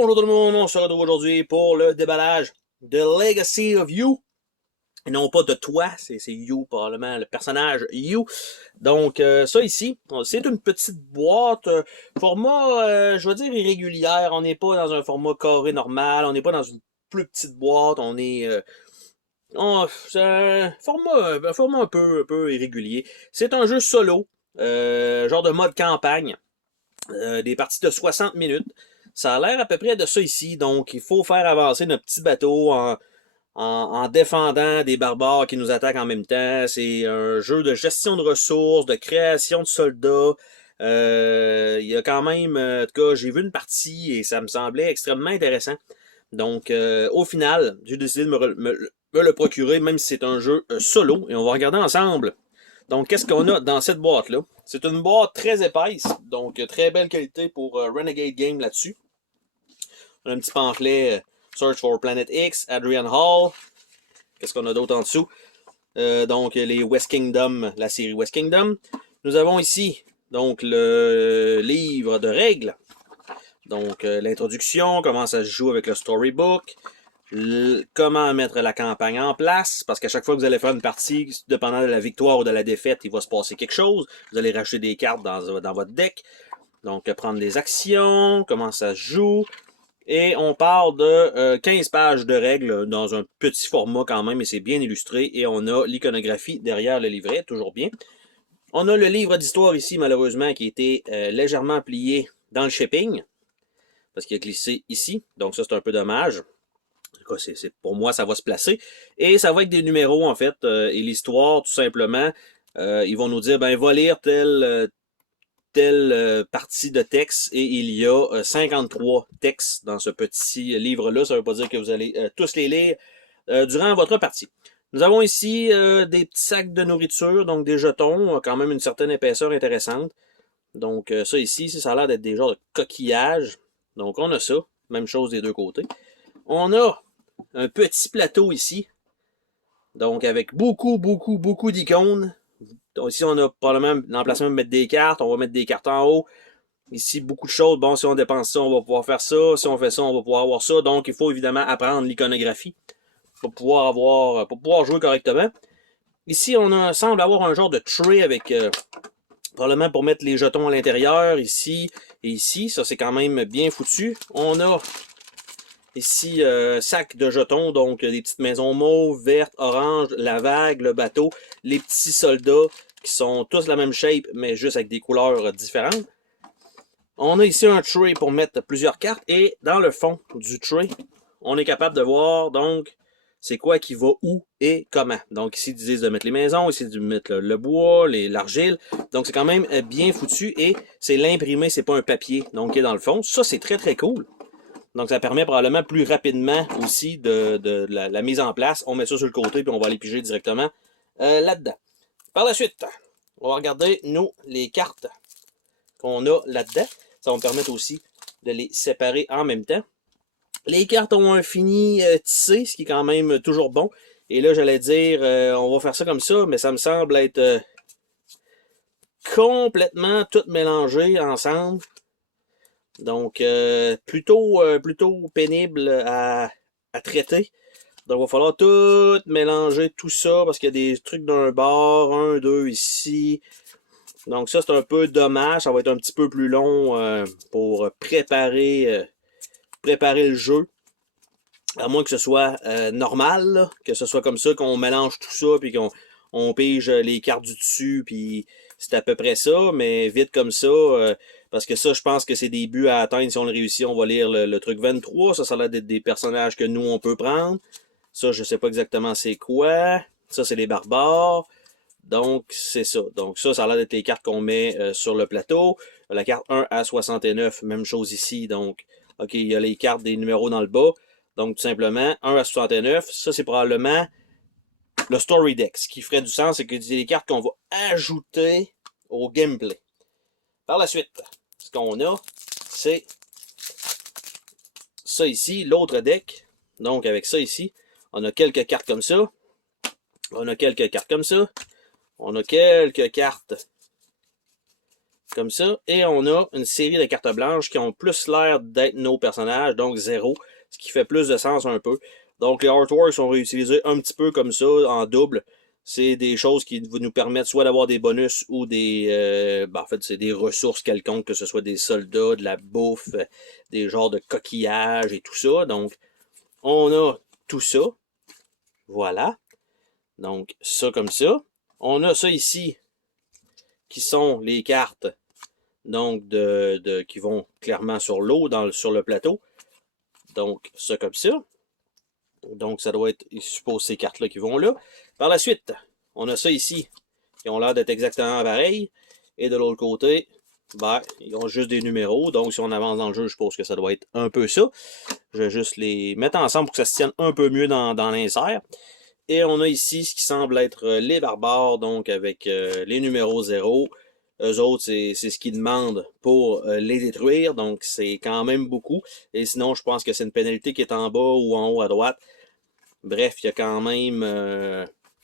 Bonjour tout le monde, on se retrouve aujourd'hui pour le déballage de Legacy of You. Et non pas de toi, c'est You, probablement le personnage You. Donc ça ici, c'est une petite boîte, format, je vais dire irrégulière. On n'est pas dans un format carré normal, on n'est pas dans une plus petite boîte, c'est un format un peu irrégulier. C'est un jeu solo, genre de mode campagne, des parties de 60 minutes. Ça a l'air à peu près de ça ici, donc il faut faire avancer notre petit bateau en défendant des barbares qui nous attaquent en même temps. C'est un jeu de gestion de ressources, de création de soldats. Il y a quand même, en tout cas, j'ai vu une partie et ça me semblait extrêmement intéressant. Donc, au final, j'ai décidé de me le procurer, même si c'est un jeu solo, et on va regarder ensemble. Donc, qu'est-ce qu'on a dans cette boîte-là? C'est une boîte très épaisse, donc très belle qualité pour Renegade Game là-dessus. On a un petit pamphlet Search for Planet X, Adrian Hall. Qu'est-ce qu'on a d'autre en dessous? Donc, les West Kingdom, la série West Kingdom. Nous avons ici, donc, le livre de règles. Donc, l'introduction, comment ça se joue avec le storybook. Comment mettre la campagne en place, parce qu'à chaque fois que vous allez faire une partie, dépendant de la victoire ou de la défaite, il va se passer quelque chose. Vous allez rajouter des cartes dans votre deck. Donc, prendre des actions, comment ça se joue. Et on parle de 15 pages de règles dans un petit format quand même, et c'est bien illustré. Et on a l'iconographie derrière le livret, toujours bien. On a le livre d'histoire ici, malheureusement, qui a été légèrement plié dans le shipping, parce qu'il a glissé ici. Donc ça, c'est un peu dommage. Pour moi, ça va se placer. Et ça va être des numéros, en fait, et l'histoire, tout simplement. Ils vont nous dire, ben, va lire telle partie de texte, et il y a 53 textes dans ce petit livre-là. Ça ne veut pas dire que vous allez tous les lire durant votre partie. Nous avons ici des petits sacs de nourriture, donc des jetons, quand même une certaine épaisseur intéressante. Donc ça ici, ça a l'air d'être des genres de coquillages. Donc on a ça, même chose des deux côtés. On a un petit plateau ici, donc avec beaucoup d'icônes. Donc ici, on a probablement l'emplacement de mettre des cartes. On va mettre des cartes en haut. Ici, beaucoup de choses. Bon, si on dépense ça, on va pouvoir faire ça. Si on fait ça, on va pouvoir avoir ça. Donc, il faut évidemment apprendre l'iconographie pour pouvoir jouer correctement. Ici, semble avoir un genre de tray avec probablement pour mettre les jetons à l'intérieur, ici et ici. Ça, c'est quand même bien foutu. On a ici, sac de jetons, donc des petites maisons mauves, vertes, oranges, la vague, le bateau, les petits soldats qui sont tous la même shape, mais juste avec des couleurs différentes. On a ici un tray pour mettre plusieurs cartes, et dans le fond du tray, on est capable de voir, donc, c'est quoi qui va où et comment. Donc ici, ils disent de mettre les maisons, ici, de mettre le bois, l'argile. Donc c'est quand même bien foutu, et c'est l'imprimé, c'est pas un papier, donc qui est dans le fond. Ça, c'est très cool. Donc, ça permet probablement plus rapidement aussi de la mise en place. On met ça sur le côté, puis on va aller piger directement là-dedans. Par la suite, on va regarder, nous, les cartes qu'on a là-dedans. Ça va me permettre aussi de les séparer en même temps. Les cartes ont un fini tissé, ce qui est quand même toujours bon. Et là, j'allais dire, on va faire ça comme ça, mais ça me semble être complètement tout mélangé ensemble. Donc, plutôt pénible à traiter. Donc, il va falloir tout mélanger tout ça parce qu'il y a des trucs d'un bord, un, deux ici. Donc, ça, c'est un peu dommage. Ça va être un petit peu plus long pour préparer le jeu. À moins que ce soit normal, là, que ce soit comme ça, qu'on mélange tout ça, puis qu'on pige les cartes du dessus, puis c'est à peu près ça, mais vite comme ça, parce que ça, je pense que c'est des buts à atteindre. Si on le réussit, on va lire le truc 23. Ça a l'air d'être des personnages que nous, on peut prendre. Ça, je sais pas exactement c'est quoi. Ça, c'est les barbares. Donc, c'est ça. Donc, ça a l'air d'être les cartes qu'on met sur le plateau. La carte 1 à 69, même chose ici. Donc, OK, il y a les cartes des numéros dans le bas. Donc, tout simplement, 1 à 69, ça, c'est probablement le story deck. Ce qui ferait du sens, c'est que c'est les cartes qu'on va ajouter au gameplay. Par la suite, ce qu'on a, c'est ça ici, l'autre deck. Donc, avec ça ici, on a quelques cartes comme ça. On a quelques cartes comme ça. On a quelques cartes comme ça. Et on a une série de cartes blanches qui ont plus l'air d'être nos personnages, donc 0, ce qui fait plus de sens un peu. Donc les artworks sont réutilisés un petit peu comme ça, en double. C'est des choses qui nous permettent soit d'avoir des bonus ou des... en fait, c'est des ressources quelconques, que ce soit des soldats, de la bouffe, des genres de coquillages et tout ça. Donc, on a tout ça. Voilà. Donc, ça comme ça. On a ça ici, qui sont les cartes donc qui vont clairement sur l'eau, sur le plateau. Donc, ça comme ça. Donc, ça doit être, je suppose, ces cartes-là qui vont là. Par la suite, on a ça ici, qui ont l'air d'être exactement pareil. Et de l'autre côté, ben, ils ont juste des numéros. Donc, si on avance dans le jeu, je suppose que ça doit être un peu ça. Je vais juste les mettre ensemble pour que ça se tienne un peu mieux dans l'insert. Et on a ici ce qui semble être les barbares, donc avec les numéros 0. Eux autres, c'est ce qu'ils demandent pour les détruire, donc c'est quand même beaucoup. Et sinon, je pense que c'est une pénalité qui est en bas ou en haut à droite. Bref, il y a quand même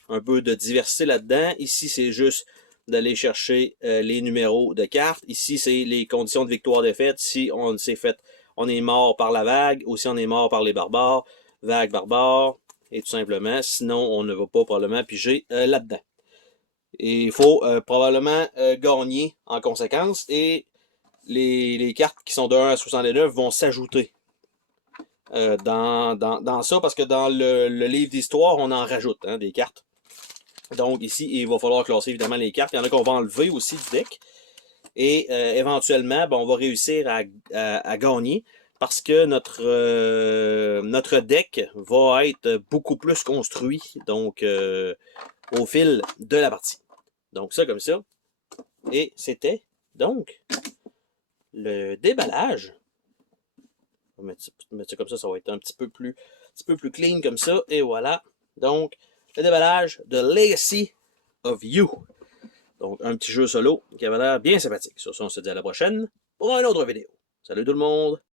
un peu de diversité là-dedans. Ici, c'est juste d'aller chercher les numéros de cartes. Ici, c'est les conditions de victoire-défaite. Si on s'est fait, on est mort par la vague, ou si on est mort par les barbares, vague, barbare, et tout simplement. Sinon, on ne va pas probablement piger là-dedans. Et il faut probablement gagner en conséquence. Et les cartes qui sont de 1 à 69 vont s'ajouter dans ça, parce que dans le livre d'histoire, on en rajoute des cartes. Donc ici, il va falloir classer évidemment les cartes. Il y en a qu'on va enlever aussi du deck. Et éventuellement, on va réussir à gagner parce que notre deck va être beaucoup plus construit donc au fil de la partie. Donc ça comme ça. Et c'était donc le déballage. On va mettre ça comme ça va être un petit peu plus clean comme ça. Et voilà. Donc, le déballage de Legacy of You. Donc, un petit jeu solo qui avait l'air bien sympathique. Sur ça, on se dit à la prochaine pour une autre vidéo. Salut tout le monde!